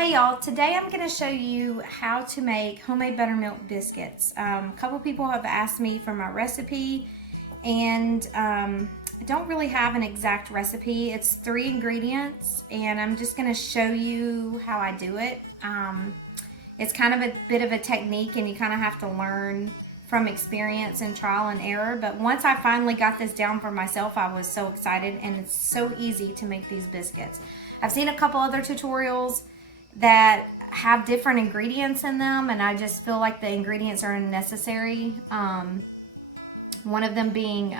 Hey y'all, today I'm going to show you how to make homemade buttermilk biscuits. A couple people have asked me for my recipe, and I don't really have an exact recipe. It's 3 ingredients, and I'm just going to show you how I do it. It's kind of a bit of a technique, and you kind of have to learn from experience and trial and error. But once I finally got this down for myself, I was so excited, and it's so easy to make these biscuits. I've seen a couple other tutorials that have different ingredients in them, and I just feel like the ingredients are unnecessary. One of them being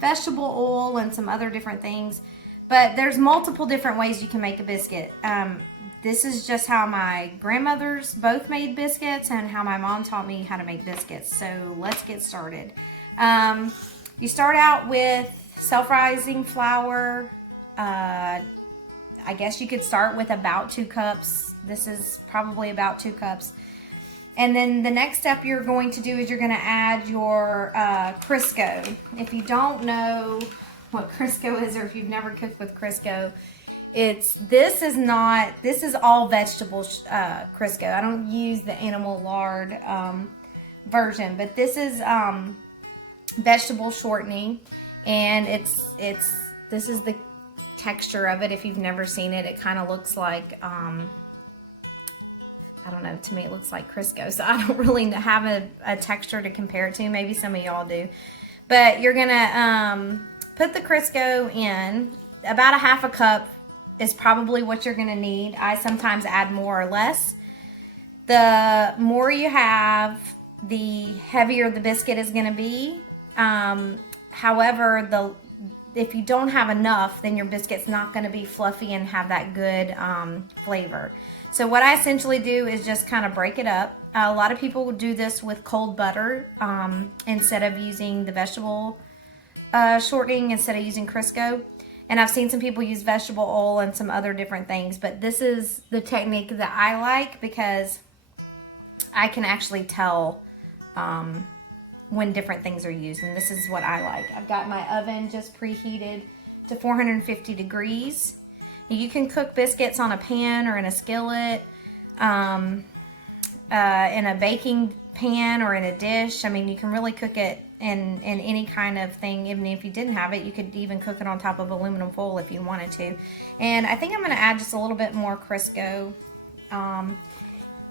vegetable oil and some other different things. But there's multiple different ways you can make a biscuit. This is just how my grandmothers both made biscuits and how my mom taught me how to make biscuits. So let's get started. You start out with self-rising flour. I guess you could start with about 2 cups. This is probably about 2 cups. And then the next step you're going to do is you're going to add your Crisco. If you don't know what Crisco is, or if you've never cooked with Crisco, this is all vegetable Crisco. I don't use the animal lard version, but this is vegetable shortening, and this is the texture of it. If you've never seen it, it kind of looks like I don't know, to me it looks like Crisco, so I don't really have a texture to compare it to. Maybe some of y'all do. But you're gonna put the Crisco in. About a half a cup is probably what you're gonna need. I sometimes add more or less. The more you have, the heavier the biscuit is gonna be. However, if you don't have enough, then your biscuit's not going to be fluffy and have that good flavor. So what I essentially do is just kind of break it up. A lot of people will do this with cold butter instead of using the vegetable shortening, instead of using Crisco. And I've seen some people use vegetable oil and some other different things, but this is the technique that I like because I can actually tell when different things are used, and this is what I like. I've got my oven just preheated to 450 degrees. You can cook biscuits on a pan or in a skillet, in a baking pan or in a dish. I mean, you can really cook it in any kind of thing. Even if you didn't have it, you could even cook it on top of aluminum foil if you wanted to. And I think I'm going to add just a little bit more Crisco.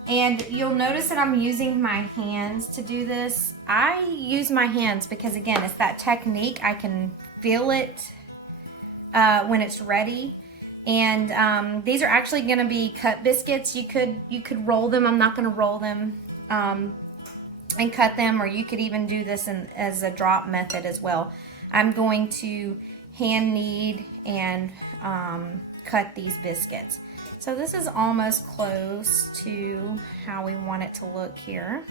And you'll notice that I'm using my hands to do this. I use my hands because, again, it's that technique. I can feel it when it's ready. And these are actually going to be cut biscuits. You could roll them. I'm not going to roll them and cut them, or you could even do this as a drop method as well. I'm going to hand knead and cut these biscuits. So this is almost close to how we want it to look here.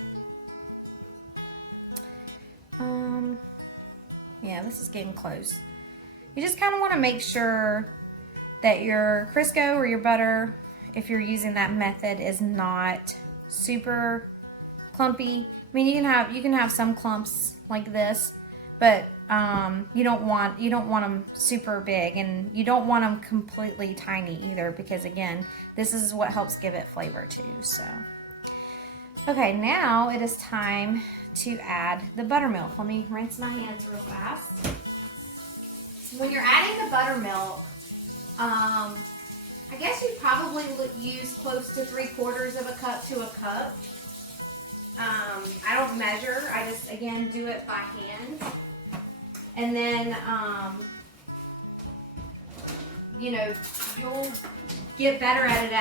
Yeah, this is getting close. You just kind of want to make sure that your Crisco or your butter, if you're using that method, is not super clumpy. I mean, you can have some clumps like this, but you don't want them super big, and you don't want them completely tiny either, because again, this is what helps give it flavor too. So, okay, now it is time to add the buttermilk. Let me rinse my hands real fast. When you're adding the buttermilk, I guess you probably use close to 3/4 of a cup to a cup. I don't measure. I just, again, do it by hand. And then, you know, you'll get better at it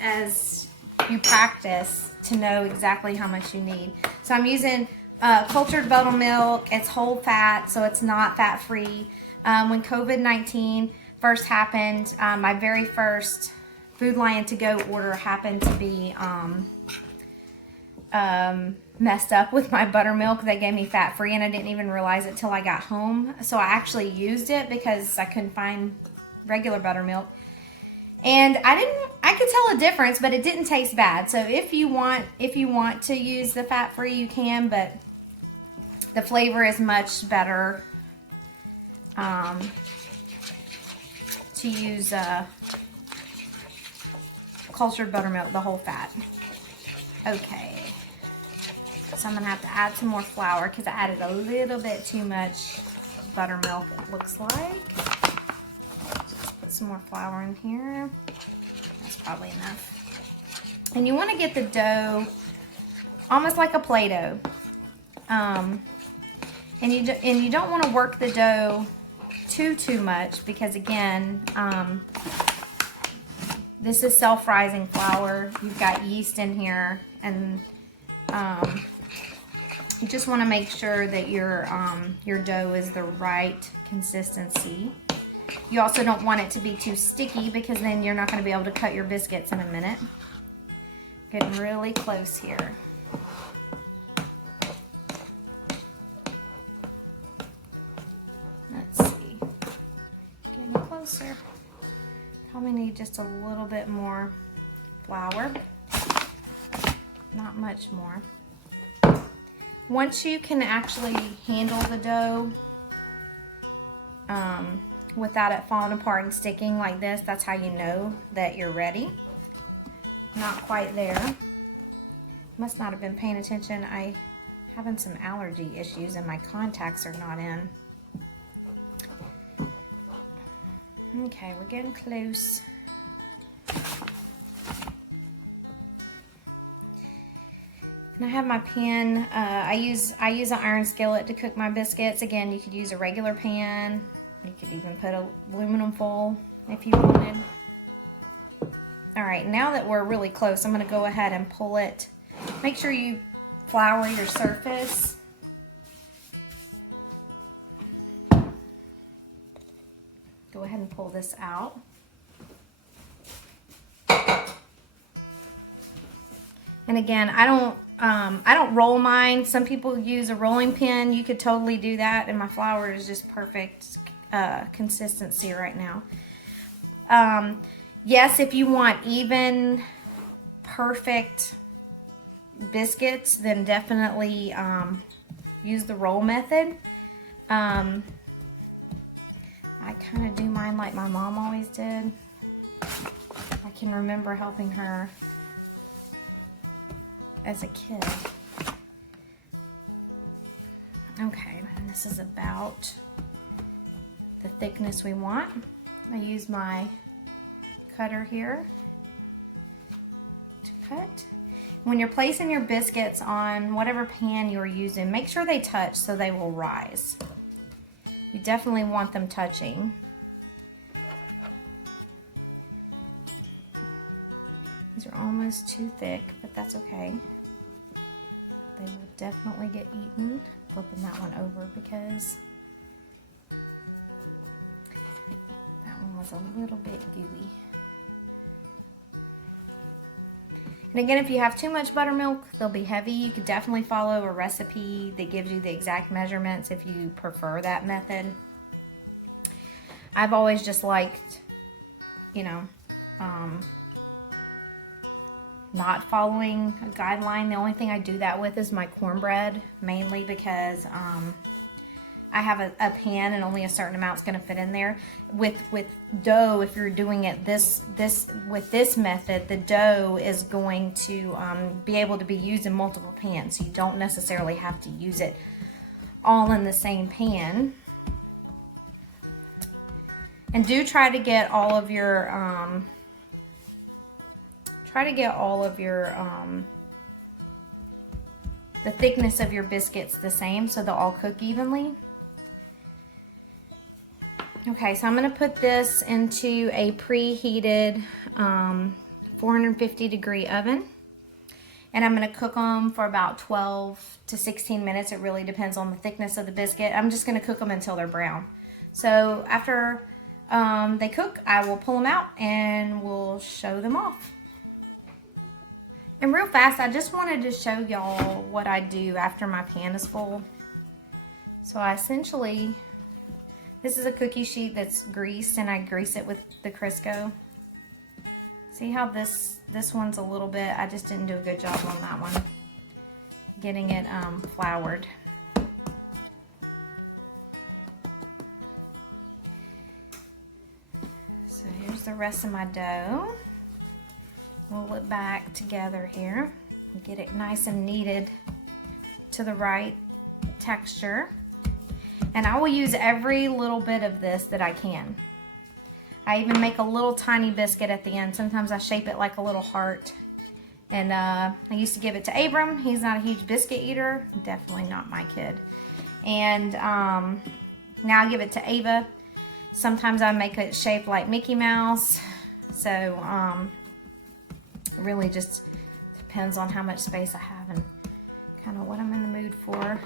as you practice to know exactly how much you need. So I'm using cultured buttermilk. It's whole fat, so it's not fat-free. When COVID-19 first happened, my very first Food Lion to go order happened to be messed up with my buttermilk. They gave me fat-free, and I didn't even realize it till I got home. So I actually used it because I couldn't find regular buttermilk, and I could tell a difference, but it didn't taste bad. So if you want to use the fat-free, you can, but the flavor is much better to use cultured buttermilk, the whole fat. Okay. So I'm gonna have to add some more flour because I added a little bit too much buttermilk, it looks like. Just put some more flour in here. That's probably enough. And you want to get the dough almost like a Play-Doh. And you don't want to work the dough too much because again, this is self-rising flour. You've got yeast in here, and you just want to make sure that your dough is the right consistency. You also don't want it to be too sticky because then you're not going to be able to cut your biscuits in a minute. Getting really close here. Let's see. Getting closer. Probably need just a little bit more flour. Not much more. Once you can actually handle the dough without it falling apart and sticking like this, that's how you know that you're ready. Not quite there. Must not have been paying attention. I'm having some allergy issues and my contacts are not in. Okay, we're getting close. And I have my pan. I use an iron skillet to cook my biscuits. Again, you could use a regular pan. You could even put aluminum foil if you wanted. All right, now that we're really close, I'm going to go ahead and pull it. Make sure you flour your surface. Go ahead and pull this out. And again, I don't roll mine. Some people use a rolling pin. You could totally do that, and my flour is just perfect consistency right now. Yes, if you want even, perfect biscuits, then definitely use the roll method. I kind of do mine like my mom always did. I can remember helping her as a kid. Okay, and this is about the thickness we want. I use my cutter here to cut. When you're placing your biscuits on whatever pan you're using, make sure they touch so they will rise. You definitely want them touching. These are almost too thick, but that's okay. They will definitely get eaten. Flipping that one over because that one was a little bit gooey. And again, if you have too much buttermilk, they'll be heavy. You could definitely follow a recipe that gives you the exact measurements if you prefer that method. I've always just liked, you know, not following a guideline. The only thing I do that with is my cornbread, mainly because I have a pan and only a certain amount is going to fit in there. With dough, if you're doing it with this method, the dough is going to be able to be used in multiple pans. So you don't necessarily have to use it all in the same pan. And do try to get all of your the thickness of your biscuits the same so they'll all cook evenly. Okay, so I'm going to put this into a preheated 450 degree oven, and I'm going to cook them for about 12 to 16 minutes. It really depends on the thickness of the biscuit. I'm just going to cook them until they're brown. So after they cook, I will pull them out and we'll show them off. And real fast, I just wanted to show y'all what I do after my pan is full. So I essentially, this is a cookie sheet that's greased, and I grease it with the Crisco. See how this one's a little bit, I just didn't do a good job on that one, getting it floured. So here's the rest of my dough. roll it back together here and get it nice and kneaded to the right texture. And I will use every little bit of this that I can. I even make a little tiny biscuit at the end. Sometimes I shape it like a little heart. And I used to give it to Abram. He's not a huge biscuit eater. Definitely not my kid. And now I give it to Ava. Sometimes I make it shaped like Mickey Mouse. So it really just depends on how much space I have and kind of what I'm in the mood for.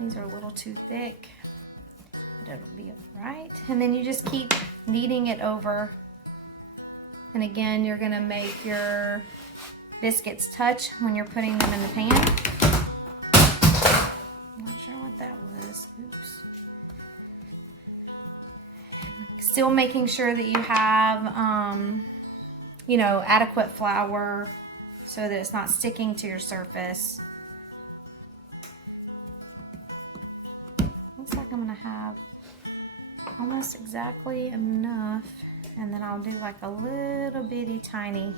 These are a little too thick, but it'll be alright. And then you just keep kneading it over. And again, you're gonna make your biscuits touch when you're putting them in the pan. I'm not sure what that was. Oops. Still making sure that you have, you know, adequate flour so that it's not sticking to your surface. Looks like I'm gonna have almost exactly enough, and then I'll do like a little bitty tiny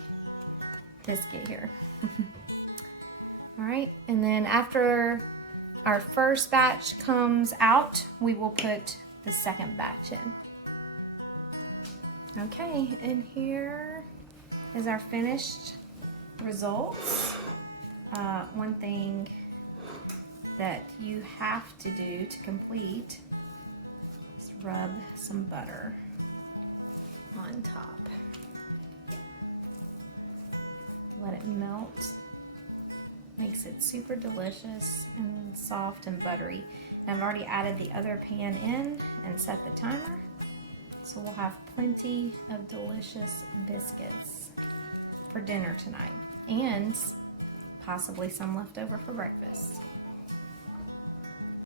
biscuit here. All right, and then after our first batch comes out, we will put the second batch in. Okay, and here is our finished results. One thing that you have to do to complete is rub some butter on top. Let it melt. Makes it super delicious and soft and buttery. And I've already added the other pan in and set the timer. So we'll have plenty of delicious biscuits for dinner tonight, and possibly some left over for breakfast.